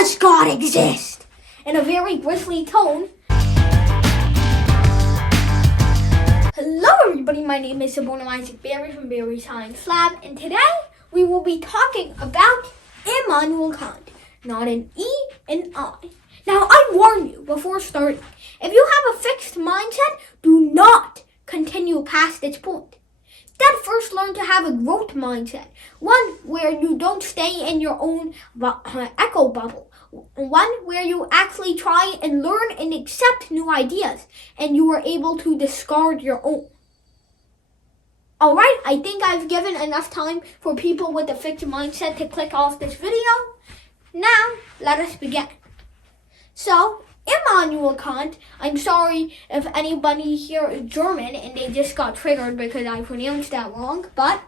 Does God exist? In a very grisly tone. Hello everybody, my name is Immanuel Kant from Barry Science Lab, and today we will be talking about Immanuel Kant, not an E, an I. Now I warn you before starting, if you have a fixed mindset, do not continue past this point. Instead, first learn to have a growth mindset, one where you don't stay in your own echo bubble, one where you actually try and learn and accept new ideas, and you are able to discard your own. Alright, I think I've given enough time for people with a fixed mindset to click off this video. Now, let us begin. So, Immanuel Kant, I'm sorry if anybody here is German and they just got triggered because I pronounced that wrong, but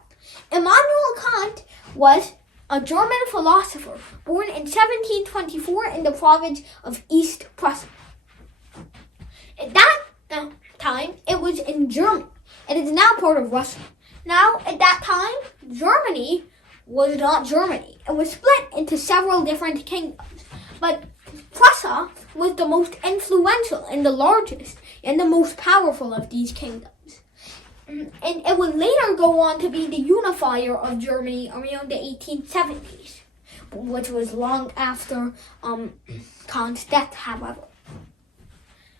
Immanuel Kant was a German philosopher born in 1724 in the province of East Prussia. At that time, it was in Germany. It is now part of Russia. Now, at that time, Germany was not Germany. It was split into several different kingdoms, but Prussia was the most influential and the largest and the most powerful of these kingdoms. And it would later go on to be the unifier of Germany around the 1870s, which was long after Kant's death, however.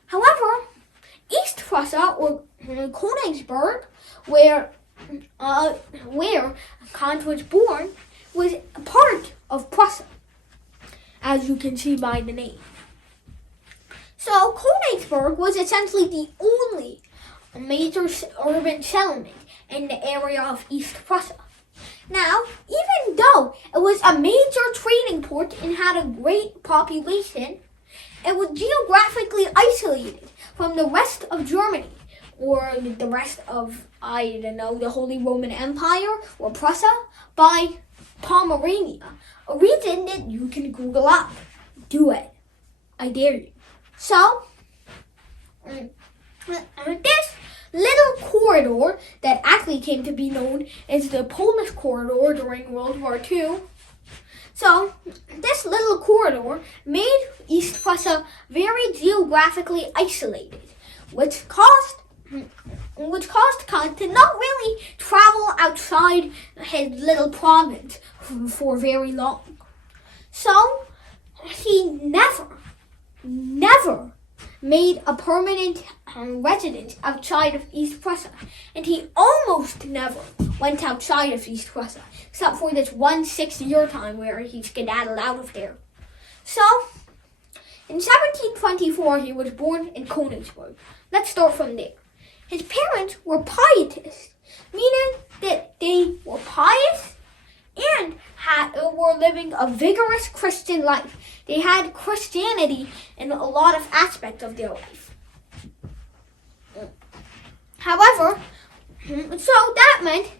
However, East Prussia, or Konigsberg, where Kant was born, was a part of Prussia, as you can see by the name. So Konigsberg was essentially the only major urban settlement in the area of East Prussia. Now, even though it was a major trading port and had a great population, it was geographically isolated from the rest of Germany, or the rest of, the Holy Roman Empire, or Prussia, by Pomerania. A region that you can Google up. Do it. I dare you. So, this little corridor that actually came to be known as the Polish corridor during World War II. So, this little corridor made East Prussia very geographically isolated, which caused Kant to not really travel outside his little province for very long. So, he never made a permanent residence outside of East Prussia, and he almost never went outside of East Prussia, except for this 6-year time where he skedaddled out of there. So, in 1724, he was born in Konigsberg. Let's start from there. His parents were pietists, meaning that they were pious and were living a vigorous Christian life. They had Christianity in a lot of aspects of their life. However, so that meant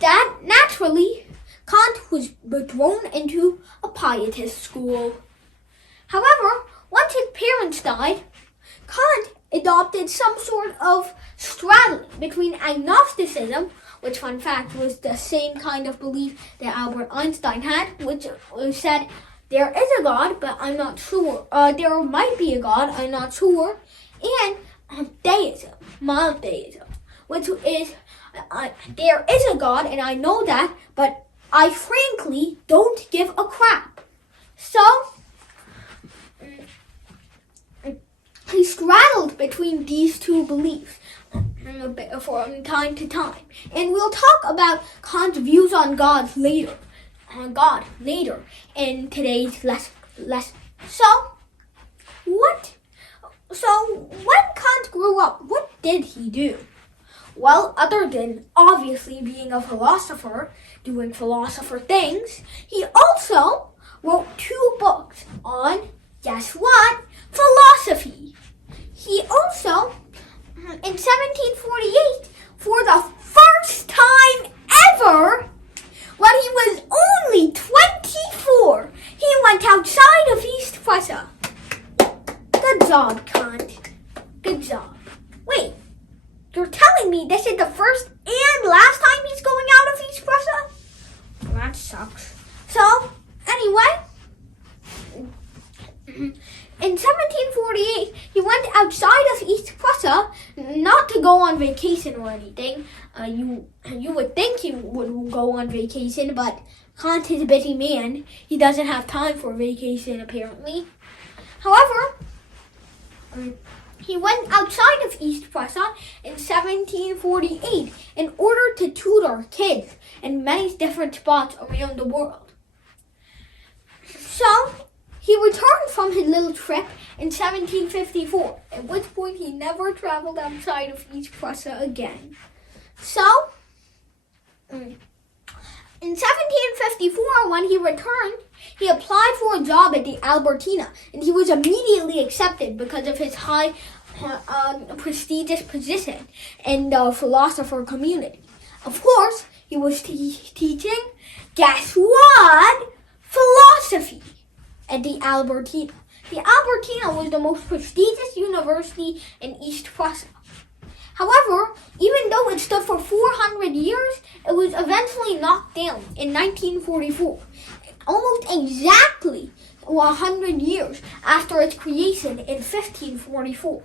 that naturally Kant was thrown into a pietist school. However, once his parents died, Kant adopted some sort of straddling between agnosticism, which, fun fact, was the same kind of belief that Albert Einstein had, which said there is a God, but I'm not sure. There might be a God, I'm not sure. And deism, monotheism, which is there is a God, and I know that, but I frankly don't give a crap. So, he straddled between these two beliefs from time to time. And we'll talk about Kant's views on God later in today's lesson. So, when Kant grew up, what did he do? Well, other than obviously being a philosopher, doing philosopher things, he also wrote 2 books on, guess what? Philosophy. He also, in 1748, for the first time ever, when he was only 24, he went outside of East Prussia. Good job, Kant. Good job. Wait, you're telling me this is the first and last time he's going out of East Prussia? That sucks. So, anyway, In 1748, he went outside of East Prussia, not to go on vacation or anything. You would think he would go on vacation, but Kant is a busy man. He doesn't have time for vacation, apparently. However, he went outside of East Prussia in 1748 in order to tutor kids in many different spots around the world. So, he returned from his little trip in 1754, at which point he never traveled outside of East Prussia again. So, in 1754, when he returned, he applied for a job at the Albertina, and he was immediately accepted because of his high, prestigious position in the philosopher community. Of course, he was teaching, guess what? Philosophy at the Albertina. The Albertina was the most prestigious university in East Prussia. However, even though it stood for 400 years, it was eventually knocked down in 1944, almost exactly 100 years after its creation in 1544.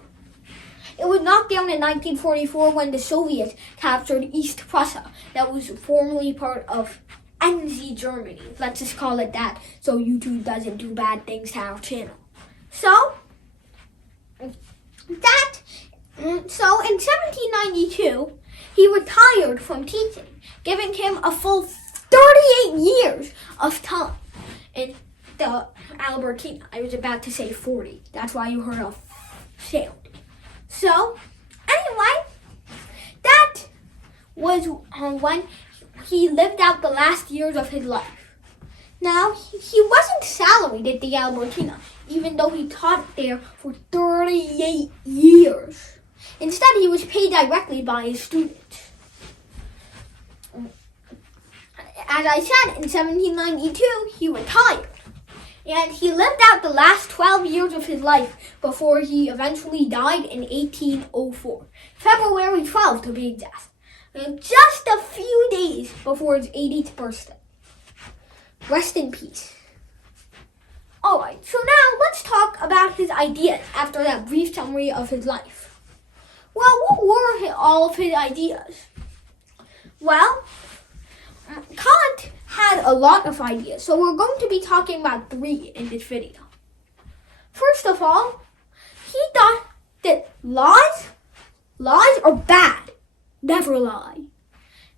It was knocked down in 1944 when the Soviets captured East Prussia, that was formerly part of NZ Germany. Let's just call it that, so YouTube doesn't do bad things to our channel. So in 1792, he retired from teaching, giving him a full 38 years of time in the Albertina. I was about to say 40. That's why you heard a sound. So, anyway, that was when he lived out the last years of his life. Now, he wasn't salaried at the Albertina, even though he taught there for 38 years. Instead, he was paid directly by his students. As I said, in 1792, he retired. And he lived out the last 12 years of his life before he eventually died in 1804. February 12th, to be exact. Just a few days before his 80th birthday. Rest in peace. Alright, so now let's talk about his ideas after that brief summary of his life. Well, what were all of his ideas? Well, Kant had a lot of ideas, so we're going to be talking about 3 in this video. First of all, he thought that lies are bad. Never lie.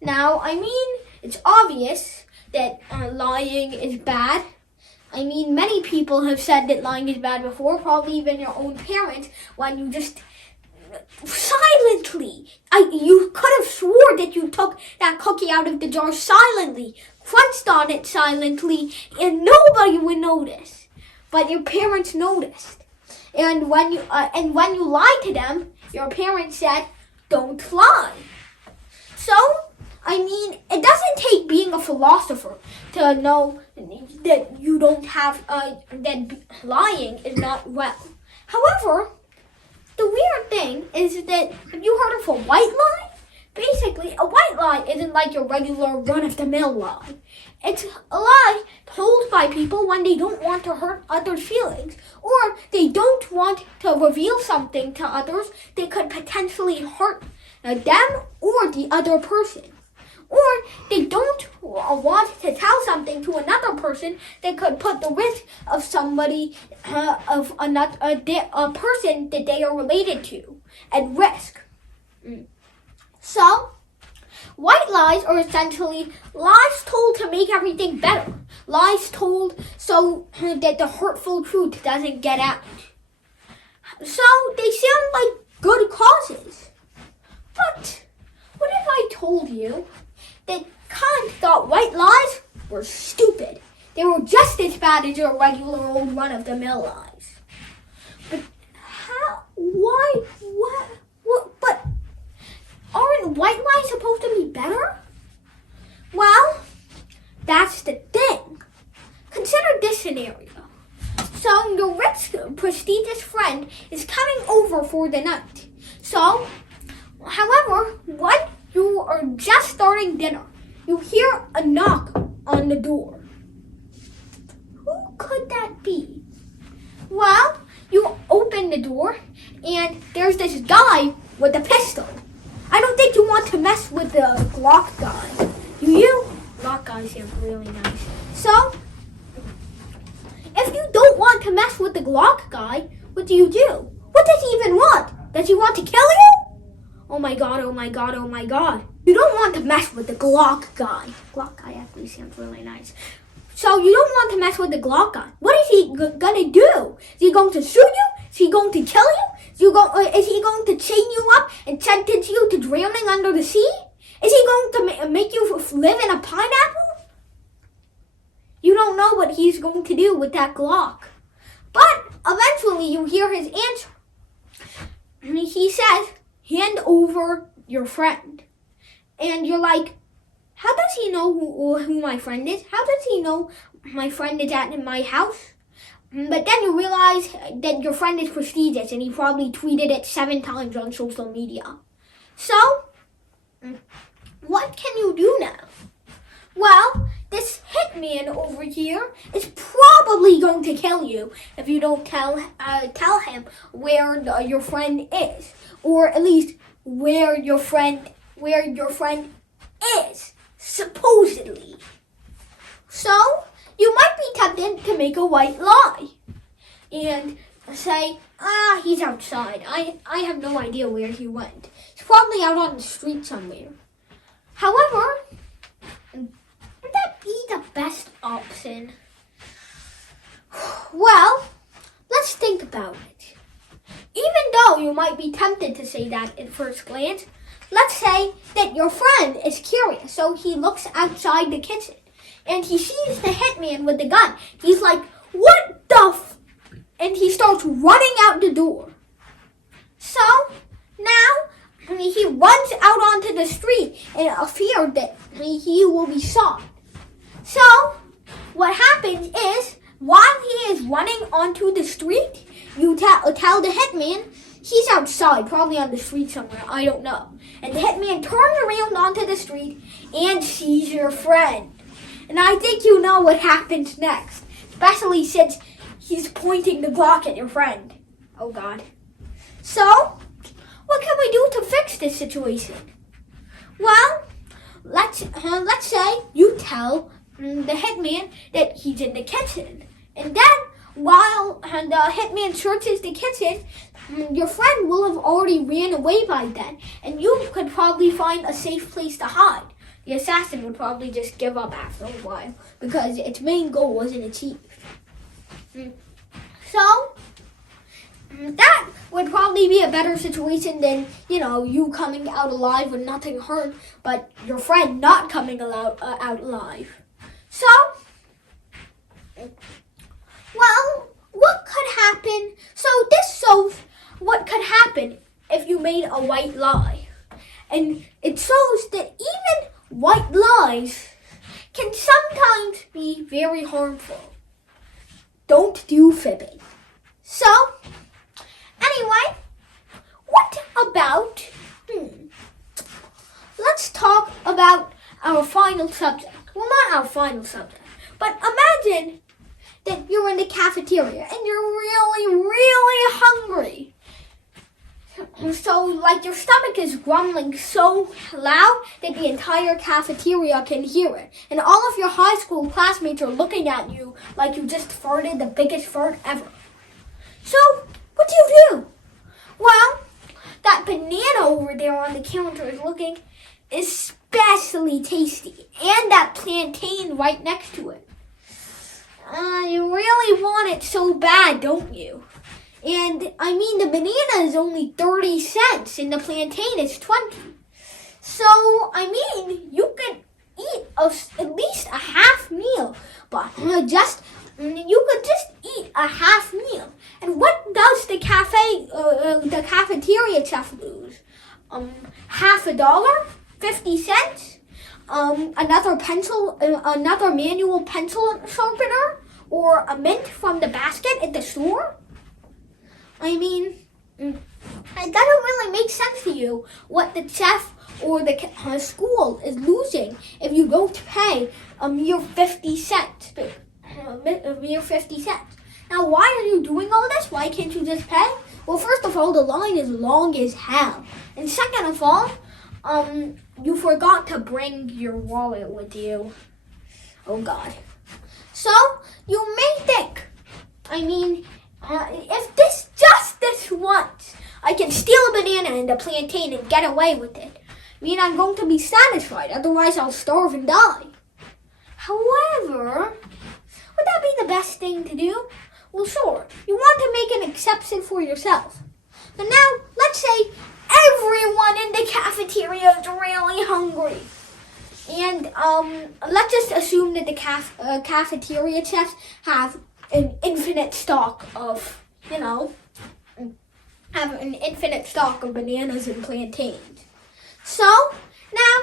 Now, I mean, it's obvious that lying is bad. I mean, many people have said that lying is bad before, probably even your own parents, when you just silently, you could have swore that you took that cookie out of the jar silently, crunched on it silently, and nobody would notice. But your parents noticed. And when you lied to them, your parents said, "Don't lie." So, I mean, it doesn't take being a philosopher to know that you don't have, that lying is not well. However, the weird thing is that, have you heard of a white lie? Basically, a white lie isn't like your regular run-of-the-mill lie. It's a lie told by people when they don't want to hurt others' feelings, or they don't want to reveal something to others that could potentially hurt them or the other person. Or they don't want to tell something to another person that could put the risk of somebody, of a person that they are related to at risk. So, white lies are essentially lies told to make everything better. Lies told so that the hurtful truth doesn't get out. So, they sound like good causes. But, what if I told you that Kant thought white lies were stupid? They were just as bad as your regular old run-of-the-mill lies. But how, why, what, but aren't white lies supposed to be better? Well, that's the thing. Consider this scenario. So your rich, prestigious friend is coming over for the night. So, however, when you are just starting dinner, you hear a knock on the door. Who could that be? Well, the door, and there's this guy with a pistol. I don't think you want to mess with the Glock guy, do you? Glock guy sounds really nice. So, if you don't want to mess with the Glock guy, what do you do? What does he even want? Does he want to kill you? Oh my god, oh my god, oh my god. You don't want to mess with the Glock guy. Glock guy actually sounds really nice. So you don't want to mess with the Glock guy. What is he gonna do? Is he going to shoot you? Is he going to kill you? Is he going to chain you up and sentence you to drowning under the sea? Is he going to make you live in a pineapple? You don't know what he's going to do with that Glock. But eventually you hear his answer. And he says, hand over your friend. And you're like, how does he know who my friend is? How does he know my friend is at my house? But then you realize that your friend is prestigious and he probably tweeted it 7 times on social media. So, what can you do now? Well, this hitman over here is probably going to kill you if you don't tell him where your friend is, or at least where your friend is, supposedly. So, you might be tempted to make a white lie and say, he's outside. I have no idea where he went. He's probably out on the street somewhere. However, would that be the best option? Well, let's think about it. Even though you might be tempted to say that at first glance, let's say that your friend is curious, so he looks outside the kitchen and he sees the hitman with the gun. He's like, what the and he starts running out the door. So, now, he runs out onto the street in a fear that he will be shot. So, what happens is, while he is running onto the street, you tell the hitman he's outside, probably on the street somewhere, I don't know. And the hitman turns around onto the street and sees your friend. And I think you know what happens next, especially since he's pointing the Glock at your friend. Oh God. So, what can we do to fix this situation? Well, let's say you tell the hitman that he's in the kitchen. And then, while the hitman searches the kitchen, your friend will have already ran away by then. And you could probably find a safe place to hide. The assassin would probably just give up after a while because its main goal wasn't achieved. So, that would probably be a better situation than, you coming out alive with nothing hurt, but your friend not coming out alive. So, well, what could happen? So this shows what could happen if you made a white lie. And it shows that even white lies can sometimes be very harmful. Don't do fibbing. So, anyway, what about, let's talk about our final subject. Well, not our final subject, but imagine that you're in the cafeteria and you're really, really hungry. So, your stomach is grumbling so loud that the entire cafeteria can hear it. And all of your high school classmates are looking at you like you just farted the biggest fart ever. So, what do? Well, that banana over there on the counter is looking especially tasty. And that plantain right next to it. You really want it so bad, don't you? And, the banana is only 30 cents and the plantain is 20. So, you could eat at least a half meal. But you could just eat a half meal. And what does the cafeteria chef lose? Half $1? 50 cents? Another manual pencil sharpener? Or a mint from the basket at the store? It doesn't really make sense to you what the chef or the school is losing if you don't pay a mere 50 cents. Now, why are you doing all this? Why can't you just pay? Well, first of all, the line is long as hell. And second of all, you forgot to bring your wallet with you. Oh, God. So, you may think, if just this once, I can steal a banana and a plantain and get away with it, I'm going to be satisfied. Otherwise, I'll starve and die. However, would that be the best thing to do? Well, sure. You want to make an exception for yourself. But now, let's say everyone in the cafeteria is really hungry. And let's just assume that the cafeteria chefs have an infinite stock of, bananas and plantains. So, now,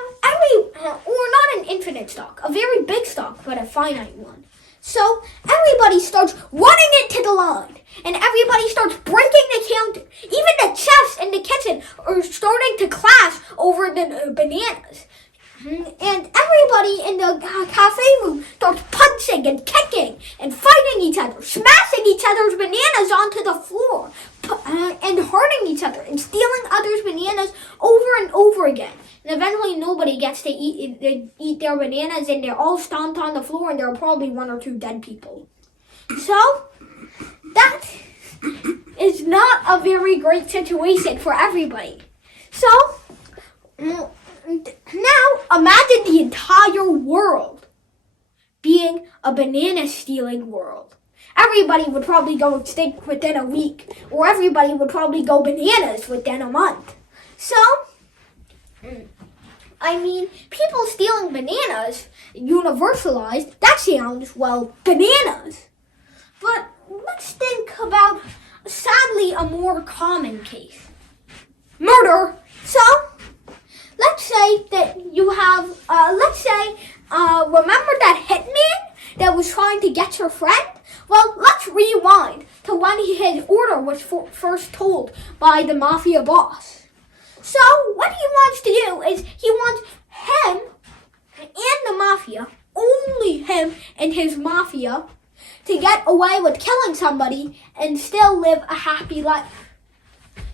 or not an infinite stock, a very big stock, but a finite one. So, everybody starts running into the line, and everybody starts breaking the counter. Even the chefs in the kitchen are starting to clash over the bananas. And everybody in the cafe room starts punching and kicking and fighting each other, smashing each other's bananas onto the floor, and hurting each other and stealing others' bananas over and over again. And eventually nobody gets to eat their bananas, and they're all stomped on the floor, and there are probably 1 or 2 dead people. So, that is not a very great situation for everybody. So, now imagine the entire world being a banana stealing world. Everybody would probably go extinct within a week, or everybody would probably go bananas within a month. So, people stealing bananas, universalized, that sounds, bananas. But let's think about, sadly, a more common case. Murder. So, let's say that you have, remember that hitman that was trying to get your friend? Well, let's rewind to when his order was first told by the mafia boss. So, what he wants to do is he wants him and the mafia, only him and his mafia, to get away with killing somebody and still live a happy life.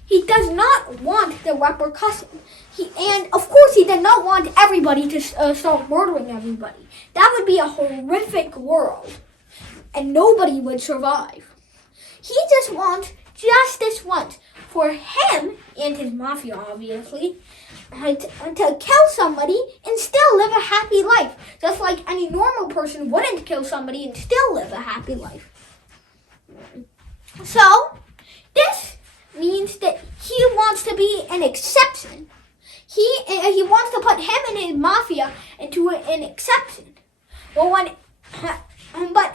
He does not want the repercussions. And of course, he did not want everybody to start murdering everybody. That would be a horrific world, and nobody would survive. He just wants justice once for him and his mafia, obviously, to kill somebody and still live a happy life, just like any normal person wouldn't kill somebody and still live a happy life. So, this means that he wants to be an exception. He wants to put him and his mafia into an exception. But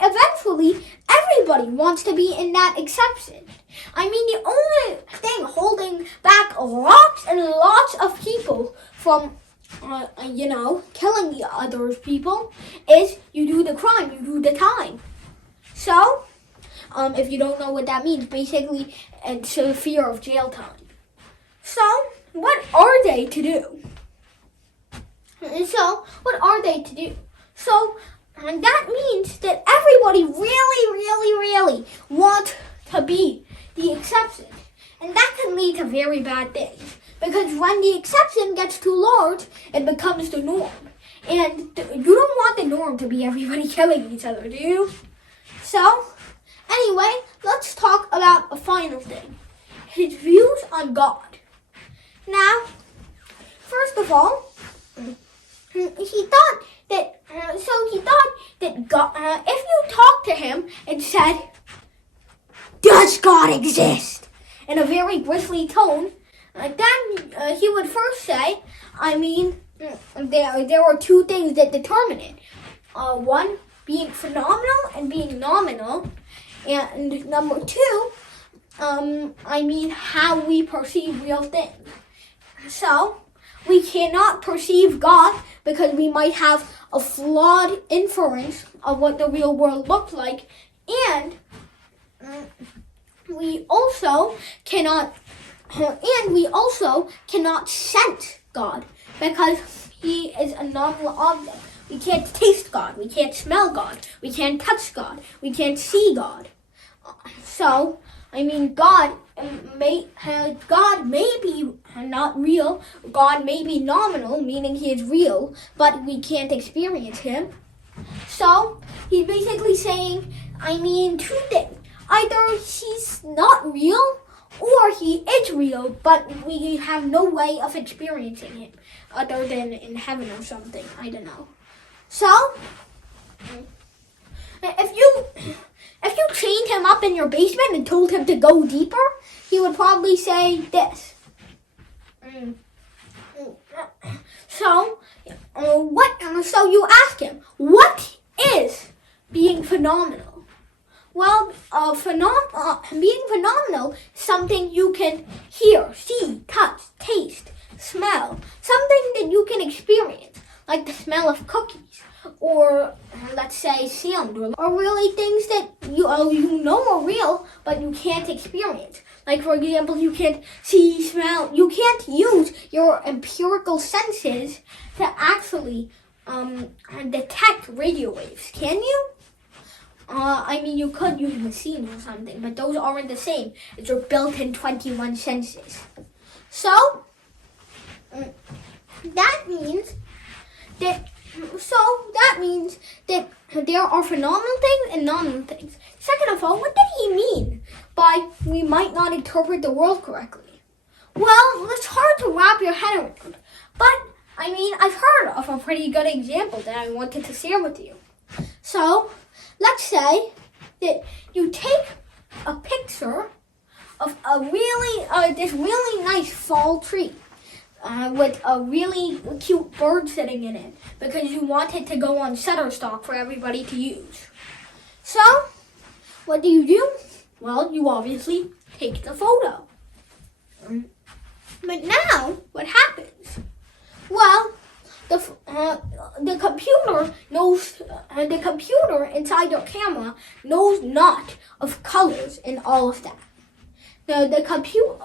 eventually, everybody wants to be in that exception. The only thing holding back lots and lots of people from, killing the other people is you do the crime, you do the time. So, if you don't know what that means, basically, it's a fear of jail time. So, what are they to do? So, that means that everybody really want to be the exception. And that can lead to very bad things. Because when the exception gets too large, it becomes the norm. And you don't want the norm to be everybody killing each other, do you? So, anyway, let's talk about a final thing. His views on God. Now, first of all, he thought that God, if you talk to him and said, "Does God exist?" in a very grisly tone, then he would first say, there are 2 things that determine it. One, being phenomenal and being nominal. And number 2, how we perceive real things. So, we cannot perceive God because we might have a flawed inference of what the real world looked like, and we also cannot sense God because he is a nominal object. We can't taste God, we can't smell God, we can't touch God, we can't see God. So, I mean, God may be not real. God may be nominal, meaning he is real, but we can't experience him. So he's basically saying, I mean, two things. Either he's not real or he is real, but we have no way of experiencing him other than in heaven or something. I don't know. So if you chained him up in your basement and told him to go deeper, he would probably say this. So you ask him, what is being phenomenal? Well, being phenomenal is something you can hear, see, touch, taste, smell, something that you can experience, like the smell of cookies, or let's say sound, or really things that you know are real, but you can't experience. Like, for example, you can't see, smell, you can't use your empirical senses to actually detect radio waves, can you? I mean, you could use machines or something, but those aren't the same. It's your built-in 21 senses. So, that means that there are phenomenal things and nominal things. Second of all, what did he mean by we might not interpret the world correctly? Well, it's hard to wrap your head around. But, I mean, I've heard of a pretty good example that I wanted to share with you. So, let's say that you take a picture of this really nice fall tree with a really cute bird sitting in it because you want it to go on Shutterstock for everybody to use. So, what do? Well, you obviously take the photo. But now, what happens? Well, the computer inside your camera knows not of colors and all of that. Now, the computer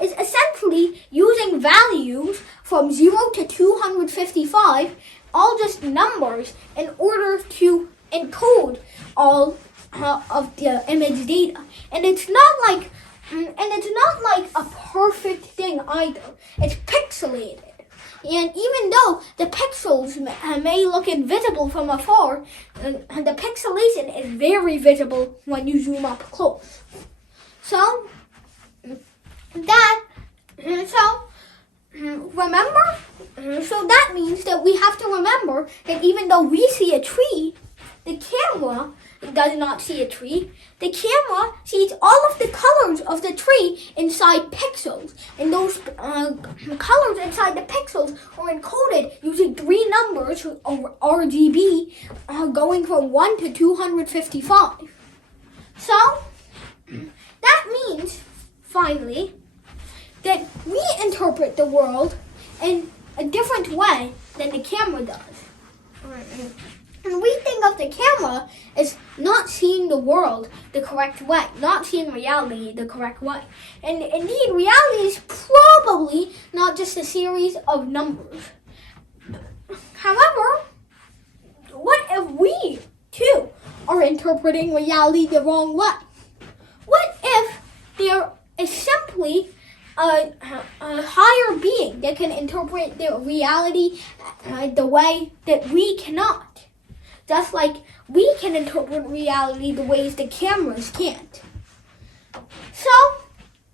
is essentially using values from 0 to 255, all just numbers, in order to encode all of the image data. And it's not like a perfect thing either. It's pixelated. And even though the pixels may look invisible from afar, the pixelation is very visible when you zoom up close. So that means that we have to remember that even though we see a tree, the camera does not see a tree. The camera sees all of the colors of the tree inside pixels. And those colors inside the pixels are encoded using 3 numbers, or RGB, going from 1 to 255. So, that means, finally, that we interpret the world in a different way than the camera does. And we think of the camera as not seeing the world the correct way, not seeing reality the correct way. And indeed, reality is probably not just a series of numbers. However, what if we, too, are interpreting reality the wrong way? What if there is simply a higher being that can interpret the reality the way that we cannot? Just like we can interpret reality the ways the cameras can't. So,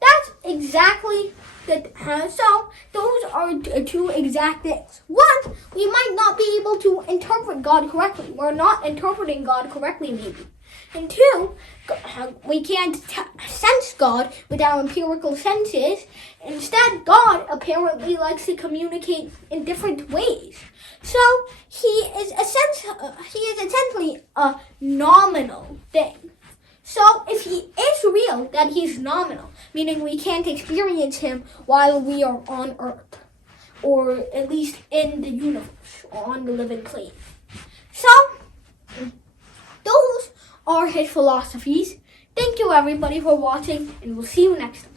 that's exactly so those are 2 exact things. 1, we might not be able to interpret God correctly. We're not interpreting God correctly, maybe. And 2, we can't sense God with our empirical senses. Instead, God apparently likes to communicate in different ways. So he is essentially a nominal thing. So if he is real, then he's nominal, meaning we can't experience him while we are on Earth, or at least in the universe, or on the living plane. So those are his philosophies. Thank you everybody for watching, and we'll see you next time.